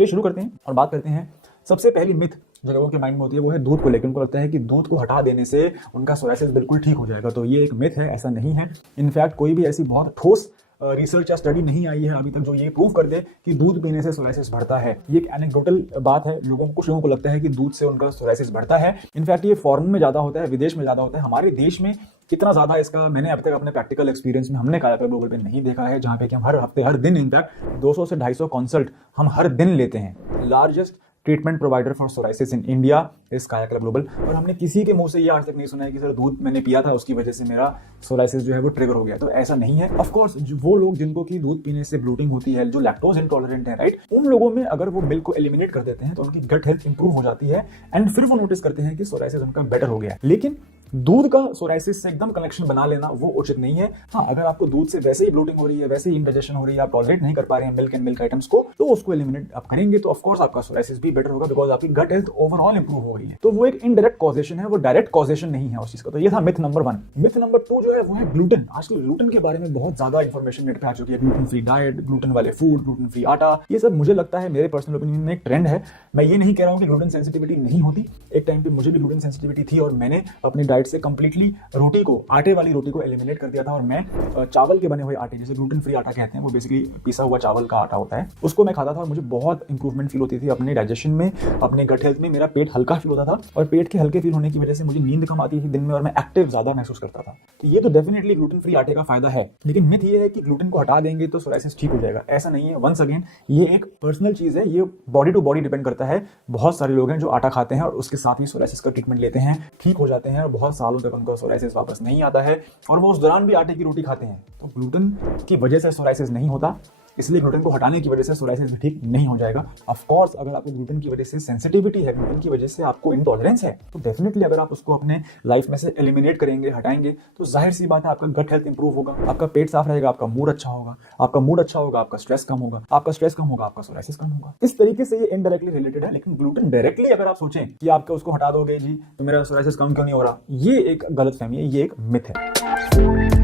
चलिए शुरू करते हैं और बात करते हैं। सबसे पहली मिथ जो लोगों के माइंड में होती है वो है दूध को लेकर। उनको लगता है कि दूध को हटा देने से उनका सोराइसिस बिल्कुल ठीक हो जाएगा। तो ये एक मिथ है, ऐसा नहीं है। इनफैक्ट कोई भी ऐसी बहुत ठोस रिसर्च या स्टडी नहीं आई है अभी तक जो ये प्रूव कर दे कि दूध पीने से सोराइसिस बढ़ता है। ये एक एनेक्डोटल बात है। कुछ लोगों को लगता है कि दूध से उनका सोराइसिस बढ़ता है। इनफैक्ट ये फॉरेन में ज्यादा होता है, विदेश में ज्यादा होता है। हमारे देश में कितना ज्यादा इसका मैंने अब तक अपने प्रैक्टिकल एक्सपीरियंस में हमने कायाकल्प ग्लोबल पे नहीं देखा है, जहां पे कि हम हर हफ्ते हर दिन इनफैक्ट 200 से 250 कंसल्ट हम हर दिन लेते हैं। Largest treatment provider for psoriasis in India इस कायाकल्प ग्लोबल। और हमने किसी के मुंह से ये आज तक नहीं सुना है कि सर दूध मैंने पिया था उसकी वजह से मेरा सोराइसिस जो है वो ट्रिगर हो गया। तो ऐसा नहीं है। ऑफ कोर्स वो लोग जिनको की दूध पीने से ब्लूटिंग होती है, जो लैक्टोज इंटॉलरेंट है, राइट, उन लोगों में अगर वो मिल्क को एलिमिनेट कर देते हैं तो उनकी गट हेल्थ इंप्रूव हो जाती है एंड फिर वो नोटिस करते हैं कि सोराइसिस उनका बेटर हो गया। लेकिन दूध का सोराइसिस से एकदम कनेक्शन बना लेना वो उचित नहीं है। हाँ, अगर आपको दूध से वैसे ही ब्लोटिंग हो रही है, वैसे ही इंडाइजेशन हो रही है, आप टॉलरेट नहीं कर पा रहे हैं मिल्क एंड मिल्क आइटम्स को, तो उसको एलिमिनेट आप करेंगे तो ऑफ कोर्स आपका सोराइसिस भी बेटर होगा, बिकॉज आपकी गट हेल्थ ओवरऑल इंप्रूव हो गई है। तो वो एक इनडायरेक्ट कॉजेशन है, वो डायरेक्ट कॉजेशन नहीं है उस चीज का। तो ये था मिथ नंबर 1। मिथ नंबर 2 जो है वो है ग्लूटेन। आजकल ग्लूटेन के बारे में बहुत ज्यादा इंफॉर्मेशन नेट पे आ चुकी है। ग्लूटेन फ्री डाइट, ग्लूटेन वाले फूड, ग्लूटेन फ्री आटा, ये सब मुझे लगता है मेरे पर्सनल ओपिनियन में एक ट्रेंड है। मैं ये नहीं कह रहा हूँ कि ग्लूटेन सेंसिटिविटी नहीं होती। एक टाइम पे मुझे भी ग्लूटेन सेंसिटिविटी थी और मैंने अपनी डाइट से कंप्लीटली रोटी को, आटे वाली रोटी को एलिमिनेट कर दिया था और मैं चावल के बने हुए आटे, जैसे ग्लूटेन फ्री आटा कहते हैं, वो बेसिकली पिसा हुआ चावल का आटा होता है, उसको मैं खाता था और मुझे बहुत इंप्रूवमेंट फील होती थी अपने डाइजेशन में, अपने गट हेल्थ में। मेरा पेट हल्का फील होता था और पेट के हल्के फील होने की वजह से मुझे नींद कम आती थी दिन में और मैं एक्टिव ज्यादा महसूस करता था। तो ये तो डेफिनेटली ग्लूटेन फ्री आटे का फायदा है। लेकिन मिथ ये है कि ग्लूटेन को हटा देंगे तो सोराइसिस ठीक हो जाएगा। ऐसा नहीं है। वंस अगेन ये एक पर्सनल चीज है, ये बॉडी टू बॉडी डिपेंड करता है। बहुत सारे लोग हैं जो आटा खाते हैं और उसके साथ ही सोराइसिस का ट्रीटमेंट लेते हैं, ठीक हो जाते हैं और बहुत सालों तक उनका सोराइसिस वापस नहीं आता है और वो उस दौरान भी आटे की रोटी खाते हैं। तो ग्लूटेन की वजह से सोराइसिस नहीं होता, इसलिए ग्लूटेन को हटाने की वजह से सोराइसिस भी ठीक नहीं हो जाएगा। ऑफ कोर्स अगर आपको ग्लूटेन की वजह से सेंसिटिविटी है, ग्लूटेन की वजह से आपको इंटॉलरेंस है, तो डेफिनेटली अगर आप उसको अपने लाइफ में से एलिमिनेट करेंगे, हटाएंगे, तो जाहिर सी बात है आपका गट हेल्थ इंप्रूव होगा, आपका पेट साफ रहेगा, आपका मूड अच्छा होगा, आपका मूड अच्छा होगा, आपका स्ट्रेस कम होगा, आपका स्ट्रेस कम होगा, आपका सोराइसिस कम होगा। इस तरीके से ये इनडायरेक्टली रिलेटेड है। लेकिन ग्लूटेन डायरेक्टली अगर आप सोचें कि आपका उसको हटा दोगे जी तो मेरा सोराइसिस कम क्यों नहीं हो रहा, ये एक गलतफहमी है, ये एक मिथ है।